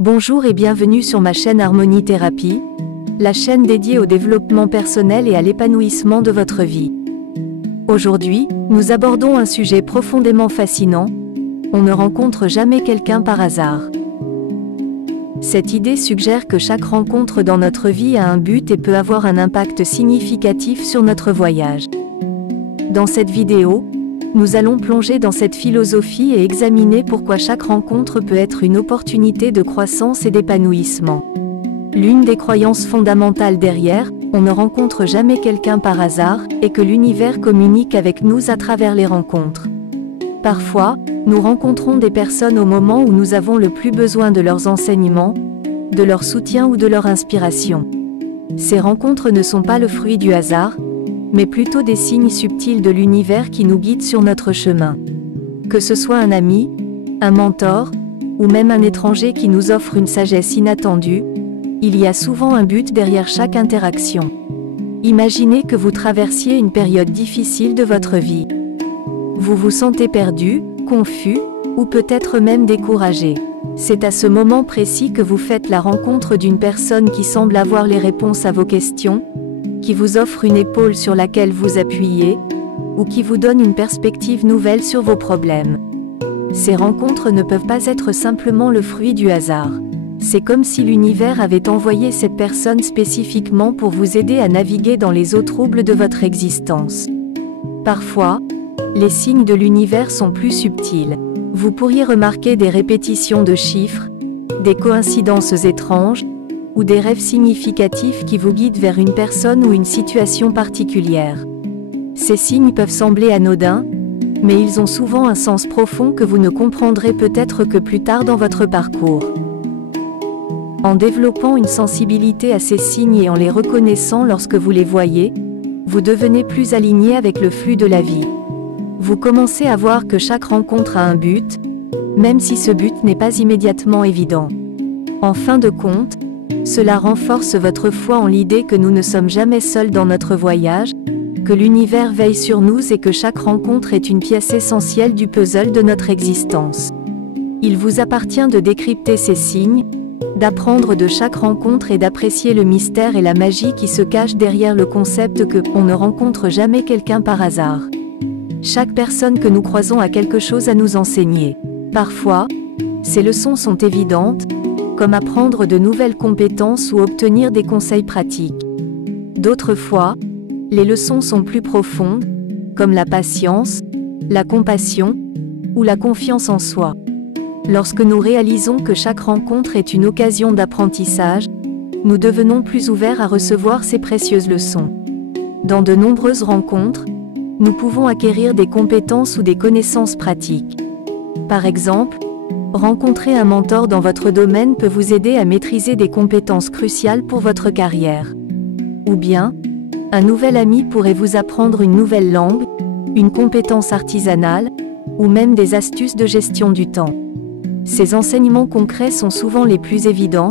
Bonjour et bienvenue sur ma chaîne Harmonie Thérapie, la chaîne dédiée au développement personnel et à l'épanouissement de votre vie. Aujourd'hui, nous abordons un sujet profondément fascinant. On ne rencontre jamais quelqu'un par hasard. Cette idée suggère que chaque rencontre dans notre vie a un but et peut avoir un impact significatif sur notre voyage. Dans cette vidéo, nous allons plonger dans cette philosophie et examiner pourquoi chaque rencontre peut être une opportunité de croissance et d'épanouissement. L'une des croyances fondamentales derrière, on ne rencontre jamais quelqu'un par hasard, est que l'univers communique avec nous à travers les rencontres. Parfois, nous rencontrons des personnes au moment où nous avons le plus besoin de leurs enseignements, de leur soutien ou de leur inspiration. Ces rencontres ne sont pas le fruit du hasard, mais plutôt des signes subtils de l'univers qui nous guident sur notre chemin. Que ce soit un ami, un mentor, ou même un étranger qui nous offre une sagesse inattendue, il y a souvent un but derrière chaque interaction. Imaginez que vous traversiez une période difficile de votre vie. Vous vous sentez perdu, confus, ou peut-être même découragé. C'est à ce moment précis que vous faites la rencontre d'une personne qui semble avoir les réponses à vos questions, qui vous offre une épaule sur laquelle vous appuyez, ou qui vous donne une perspective nouvelle sur vos problèmes. Ces rencontres ne peuvent pas être simplement le fruit du hasard. C'est comme si l'univers avait envoyé cette personne spécifiquement pour vous aider à naviguer dans les eaux troubles de votre existence. Parfois, les signes de l'univers sont plus subtils. Vous pourriez remarquer des répétitions de chiffres, des coïncidences étranges, ou des rêves significatifs qui vous guident vers une personne ou une situation particulière. Ces signes peuvent sembler anodins, mais ils ont souvent un sens profond que vous ne comprendrez peut-être que plus tard dans votre parcours. En développant une sensibilité à ces signes et en les reconnaissant lorsque vous les voyez, vous devenez plus aligné avec le flux de la vie. Vous commencez à voir que chaque rencontre a un but, même si ce but n'est pas immédiatement évident. En fin de compte, cela renforce votre foi en l'idée que nous ne sommes jamais seuls dans notre voyage, que l'univers veille sur nous et que chaque rencontre est une pièce essentielle du puzzle de notre existence. Il vous appartient de décrypter ces signes, d'apprendre de chaque rencontre et d'apprécier le mystère et la magie qui se cachent derrière le concept que on ne rencontre jamais quelqu'un par hasard. Chaque personne que nous croisons a quelque chose à nous enseigner. Parfois, ces leçons sont évidentes, comme apprendre de nouvelles compétences ou obtenir des conseils pratiques. D'autres fois, les leçons sont plus profondes, comme la patience, la compassion, ou la confiance en soi. Lorsque nous réalisons que chaque rencontre est une occasion d'apprentissage, nous devenons plus ouverts à recevoir ces précieuses leçons. Dans de nombreuses rencontres, nous pouvons acquérir des compétences ou des connaissances pratiques. Par exemple, rencontrer un mentor dans votre domaine peut vous aider à maîtriser des compétences cruciales pour votre carrière. Ou bien, un nouvel ami pourrait vous apprendre une nouvelle langue, une compétence artisanale, ou même des astuces de gestion du temps. Ces enseignements concrets sont souvent les plus évidents,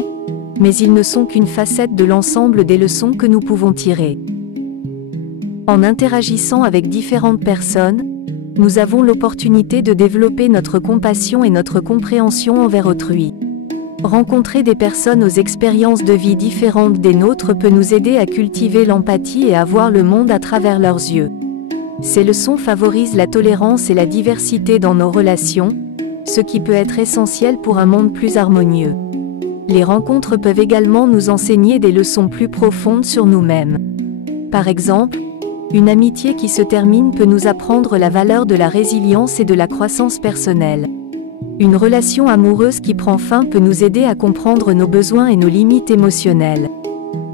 mais ils ne sont qu'une facette de l'ensemble des leçons que nous pouvons tirer. En interagissant avec différentes personnes, nous avons l'opportunité de développer notre compassion et notre compréhension envers autrui. Rencontrer des personnes aux expériences de vie différentes des nôtres peut nous aider à cultiver l'empathie et à voir le monde à travers leurs yeux. Ces leçons favorisent la tolérance et la diversité dans nos relations, ce qui peut être essentiel pour un monde plus harmonieux. Les rencontres peuvent également nous enseigner des leçons plus profondes sur nous-mêmes. Par exemple, une amitié qui se termine peut nous apprendre la valeur de la résilience et de la croissance personnelle. Une relation amoureuse qui prend fin peut nous aider à comprendre nos besoins et nos limites émotionnelles.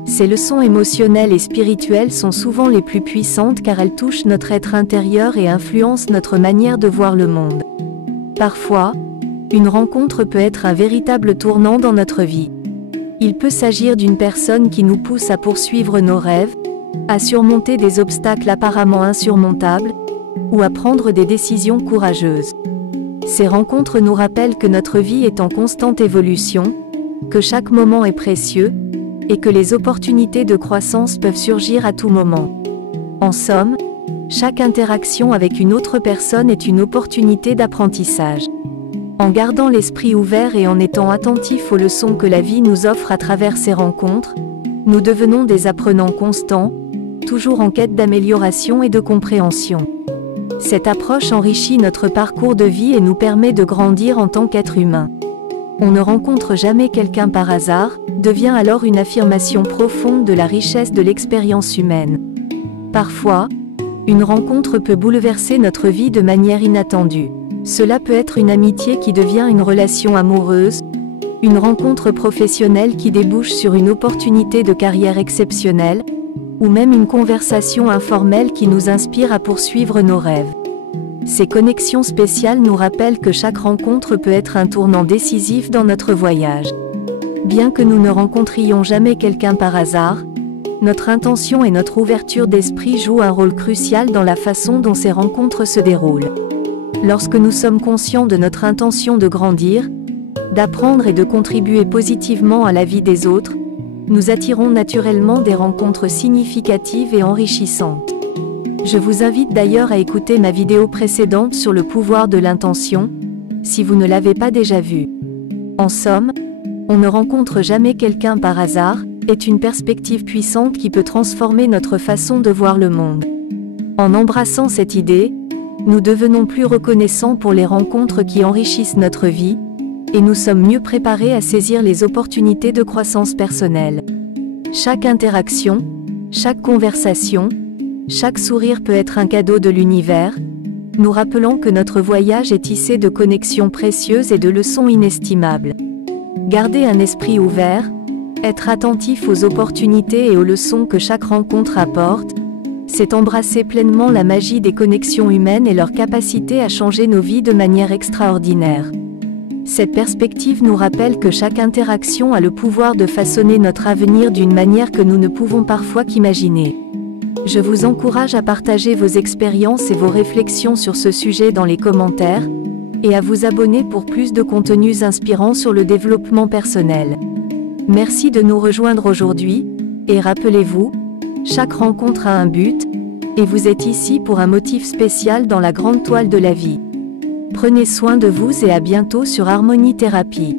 Ces leçons émotionnelles et spirituelles sont souvent les plus puissantes car elles touchent notre être intérieur et influencent notre manière de voir le monde. Parfois, une rencontre peut être un véritable tournant dans notre vie. Il peut s'agir d'une personne qui nous pousse à poursuivre nos rêves, à surmonter des obstacles apparemment insurmontables, ou à prendre des décisions courageuses. Ces rencontres nous rappellent que notre vie est en constante évolution, que chaque moment est précieux, et que les opportunités de croissance peuvent surgir à tout moment. En somme, chaque interaction avec une autre personne est une opportunité d'apprentissage. En gardant l'esprit ouvert et en étant attentifs aux leçons que la vie nous offre à travers ces rencontres, nous devenons des apprenants constants, toujours en quête d'amélioration et de compréhension. Cette approche enrichit notre parcours de vie et nous permet de grandir en tant qu'être humain. On ne rencontre jamais quelqu'un par hasard, devient alors une affirmation profonde de la richesse de l'expérience humaine. Parfois, une rencontre peut bouleverser notre vie de manière inattendue. Cela peut être une amitié qui devient une relation amoureuse, une rencontre professionnelle qui débouche sur une opportunité de carrière exceptionnelle, ou même une conversation informelle qui nous inspire à poursuivre nos rêves. Ces connexions spéciales nous rappellent que chaque rencontre peut être un tournant décisif dans notre voyage. Bien que nous ne rencontrions jamais quelqu'un par hasard, notre intention et notre ouverture d'esprit jouent un rôle crucial dans la façon dont ces rencontres se déroulent. Lorsque nous sommes conscients de notre intention de grandir, d'apprendre et de contribuer positivement à la vie des autres, nous attirons naturellement des rencontres significatives et enrichissantes. Je vous invite d'ailleurs à écouter ma vidéo précédente sur le pouvoir de l'intention, si vous ne l'avez pas déjà vue. En somme, on ne rencontre jamais quelqu'un par hasard, est une perspective puissante qui peut transformer notre façon de voir le monde. En embrassant cette idée, nous devenons plus reconnaissants pour les rencontres qui enrichissent notre vie, et nous sommes mieux préparés à saisir les opportunités de croissance personnelle. Chaque interaction, chaque conversation, chaque sourire peut être un cadeau de l'univers, nous rappelant que notre voyage est tissé de connexions précieuses et de leçons inestimables. Garder un esprit ouvert, être attentif aux opportunités et aux leçons que chaque rencontre apporte, c'est embrasser pleinement la magie des connexions humaines et leur capacité à changer nos vies de manière extraordinaire. Cette perspective nous rappelle que chaque interaction a le pouvoir de façonner notre avenir d'une manière que nous ne pouvons parfois qu'imaginer. Je vous encourage à partager vos expériences et vos réflexions sur ce sujet dans les commentaires, et à vous abonner pour plus de contenus inspirants sur le développement personnel. Merci de nous rejoindre aujourd'hui, et rappelez-vous, chaque rencontre a un but, et vous êtes ici pour un motif spécial dans la grande toile de la vie. Prenez soin de vous et à bientôt sur Harmonie Thérapie.